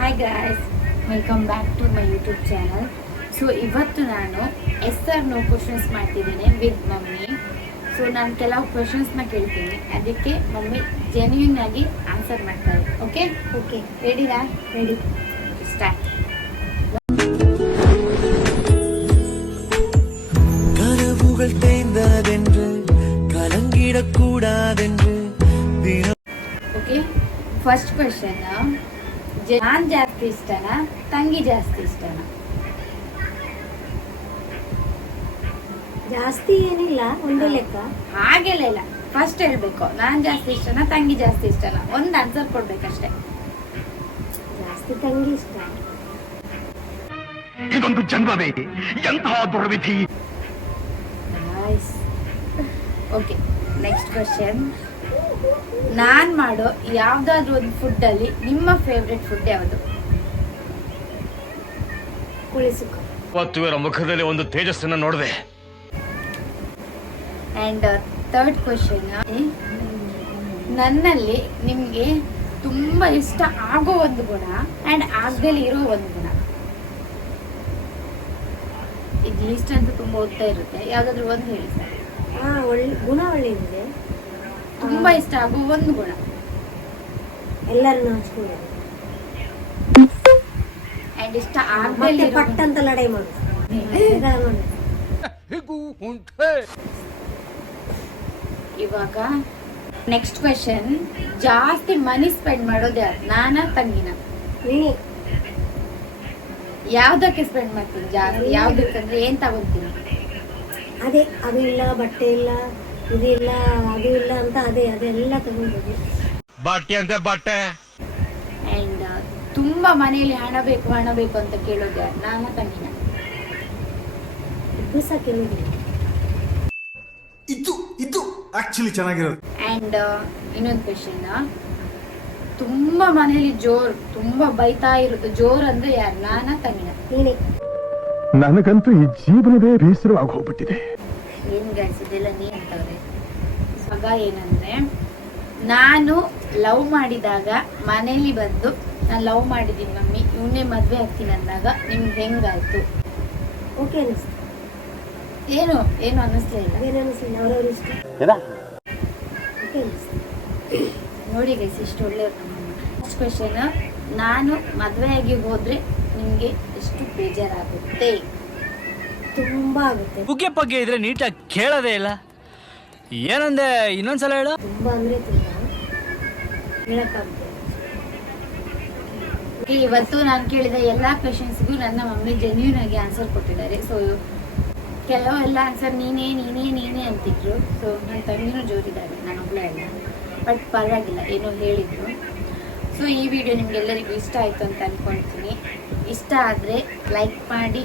Hi guys, welcome back to my YouTube channel. So ಇವತ್ತು ನಾನು yes or no questions ಮಾಡ್ತಿದ್ದೀನಿ with mummy. So ನಾನು ಕೆಲವು ಕ್ವಶನ್ಸ್ನ ಕೇಳ್ತೀನಿ, ಅದಕ್ಕೆ ಮಮ್ಮಿ ಜೆನ್ಯೂನ್ ಆಗಿ ಆನ್ಸರ್ ಮಾಡ್ತಾರೆ. ಓಕೆ ಓಕೆ, ರೆಡಿನಾ? ರೆಡಿ. ಸ್ಟಾರ್ಟ್. கனவுகள் தேய்ந்ததென்று கலங்கிடக்கூடாதென்று ಓಕೆ, ಫಸ್ಟ್ ಕ್ವಶನ್, ನಾನು ಜಾಸ್ತಿ ಇಷ್ಟನಾ ತಂಗಿ ಜಾಸ್ತಿ ಇಷ್ಟನಾ? ಜಾಸ್ತಿ ಏನಿಲ್ಲ, ಒಂದೇ ಲೆಕ್ಕ. ಹಾಗೆಲ್ಲ ಇಲ್ಲ, ಫಸ್ಟ್ ಹೇಳ್ಬೇಕು ನಾನು ಜಾಸ್ತಿ ಇಷ್ಟನಾ ತಂಗಿ ಜಾಸ್ತಿ ಇಷ್ಟನಾ, ಒಂದು ಆನ್ಸರ್ ಕೊಡ್ಬೇಕಷ್ಟೇ. ಜಾಸ್ತಿ ತಂಗಿ ಇಷ್ಟ. ಇದೊಂದು ಜನ್ಮವೇ, ಎಂತಹ ದುರ್ವಿಧಿ. ನೈಸ್. ಓಕೆ, ನೆಕ್ಸ್ಟ್ ಕ್ವಶನ್, ನಾನು ಮಾಡೋ ಯಾವುದಾದ್ರೂ ಒಂದು ಫುಡ್ಡಲ್ಲಿ ನಿಮ್ಮ ಫೇವ್ರೆಟ್ ಫುಡ್ ಯಾವುದು? ಕೋಳಿ ಸುಕ್ಕ. ಇವತ್ತು ಇವರ ಮುಖದಲ್ಲಿ ಒಂದು ತೇಜಸ್ಸನ್ನು ನೋಡಿದೆ. ಆ್ಯಂಡ್ ಥರ್ಡ್ ಕ್ವಶನ್, ನನ್ನಲ್ಲಿ ನಿಮಗೆ ತುಂಬ ಇಷ್ಟ ಆಗೋ ಒಂದು ಗುಣ ಆ್ಯಂಡ್ ಆಗದಲ್ಲಿ ಇರೋ ಒಂದು ಗುಣ. ಇದು ಲಿಸ್ಟ್ ಅಂತೂ ತುಂಬ ಓದ್ತಾ ಇರುತ್ತೆ, ಯಾವುದಾದ್ರೂ ಒಂದು ಹೇಳಿ ಸರ್. ಒಳ್ಳೆ ಗುಣ ಒಳ್ಳೆಯದಿದೆ. ತುಂಬ ಇಷ್ಟ ಆಗೋ ಒಂದು ಗುಣ, ಎಲ್ಲರನ್ನು ಹಚ್ಕೊಳ್ಳೋದು. ಆ್ಯಂಡ್ ಇಷ್ಟ ಮತ್ತೆ ಆಗದಲ್ಲಿ ಪಟ್ ಅಂತ ಲಡಾಯಿ ಮಾಡೋದು. ಇವಾಗ ನೆಕ್ಸ್ಟ್ ಕ್ವೆಶನ್, ಜಾಸ್ತಿ ಮನಿ ಸ್ಪೆಂಡ್ ಮಾಡೋದು ಯಾರು, ನಾನಾ ತಂಗಿನ? ನೀನೇ. ಯಾವ್ದಕ್ಕೆ ಸ್ಪೆಂಡ್ ಮಾಡ್ತೀನಿ ಜಾಸ್ತಿ? ಯಾವ್ದಕ್ಕಂದ್ರೆ ಏನ್ ತಗೊಂತೀನಿ? ಅದೇ, ಅದು ಇಲ್ಲ, ಬಟ್ಟೆ ಇಲ್ಲ, ಇದಿಲ್ಲ, ಅದು ಇಲ್ಲ ಅಂತ ಅದೆಲ್ಲ ತಗೊಂಡೋದು. ಬಟ್ಟೆ ಅಂತ ಬಟ್ಟೆ. ಅಂಡ್ ತುಂಬಾ ಮನೆಯಲ್ಲಿ ಹಣ ಬೇಕು ಅಂತ ಕೇಳೋದು ಯಾರು, ನಾನಾ ತಂಗಿನ? ಇಬ್ಬರು ಸಹ ಕೆಲವೊಂದು. ಇದು ಆಕ್ಚುಲಿ ಚೆನ್ನಾಗಿರೋದು. ಅಂಡ್ ಇನ್ನೊಂದು ಕ್ವೆಶನ್, ತುಂಬಾ ಮನೆಯಲ್ಲಿ ತುಂಬಾ ಬೈತಾ ಇರೋದು ಜೋರ್ ಅಂದ್ರೆ ಯಾರು, ನಾನಾ ತಂಗಿನ? ನೀನೇ. ನನಗಂತೂ ಈ ಜೀವನವೇ ಬೇಸರವಾಗಿ ಹೋಗ್ಬಿಟ್ಟಿದೆ. ಏನ್ ಗೈಸ್ ಇದೆಲ್ಲ ನೀ ಅಂತವ್ರೆ. ಮಗ ಏನಂದ್ರೆ, ನಾನು ಲವ್ ಮಾಡಿದಾಗ ಮನೇಲಿ ಬಂದು ನಾನು ಲವ್ ಮಾಡಿದ್ದೀನಿ ಮಮ್ಮಿ, ಇವನ್ನೇ ಮದ್ವೆ ಆಗ್ತೀನಿ ಅಂದಾಗ ನಿಮ್ಗೆ ಹೆಂಗಾಯ್ತು? ಓಕೆ ಅನಿಸ್ತು. ಏನು ಅನ್ನಿಸ್ಲೇ ಇಲ್ಲ. ಅದೇನು ಅನಿಸ್ಲಿಲ್ಲ, ಅವರವ್ರ ಇಷ್ಟ. ಓಕೆ ಅನಿಸ್ತು. ನೋಡಿ ಗೈಸ್, ಇಷ್ಟು ಒಳ್ಳೆಯವ್ರು. ನೆಕ್ಸ್ಟ್ ಕ್ವೆಶನ್, ನಾನು ಮದುವೆಯಾಗಿ ಹೋದ್ರೆ ನಿಮಗೆ ಎಷ್ಟು ಬೇಜಾರಾಗುತ್ತೆ? ತುಂಬಾ ಆಗುತ್ತೆ. ಬುಗ್ಗೆ ಪಗ್ಗೆ ಇದ್ರೆ ನೀಟಾಗಿ ಕೇಳೋದೇ ಇಲ್ಲ. ಏನಂದೆ, ಇನ್ನೊಂದ್ಸಲ ಹೇಳು. ತುಂಬಾ ಅಂದ್ರೆ ತುಂಬಾ ಹೇಳಕ್ಕಾಗುತ್ತೆ. ಇವತ್ತು ನಾನು ಕೇಳಿದ ಎಲ್ಲಾ ಕ್ವೆಶನ್ಸ್ಗೂ ನನ್ನ ಮಮ್ಮಿ ಜೆನ್ಯೂನ್ ಆಗಿ ಆನ್ಸರ್ ಕೊಟ್ಟಿದ್ದಾರೆ. ಸೊ ಕೆಲವೆಲ್ಲ ಆನ್ಸರ್ ನೀನೇ ಅಂತಿದ್ರು. ಸೊ ನನ್ನ ತಂಗಿನೂ ಜೋರಿದ್ದಾರೆ, ನಾನು ಒಬ್ಬಳೇ ಅಲ್ಲ, ಬಟ್ ಪರವಾಗಿಲ್ಲ, ಏನೋ ಹೇಳಿದ್ರು. ಸೊ ಈ ವಿಡಿಯೋ ನಿಮ್ಗೆಲ್ಲರಿಗೂ ಇಷ್ಟ ಆಯಿತು ಅಂತ ಅಂದ್ಕೊಳ್ತೀನಿ. ಇಷ್ಟ ಆದರೆ ಲೈಕ್ ಮಾಡಿ.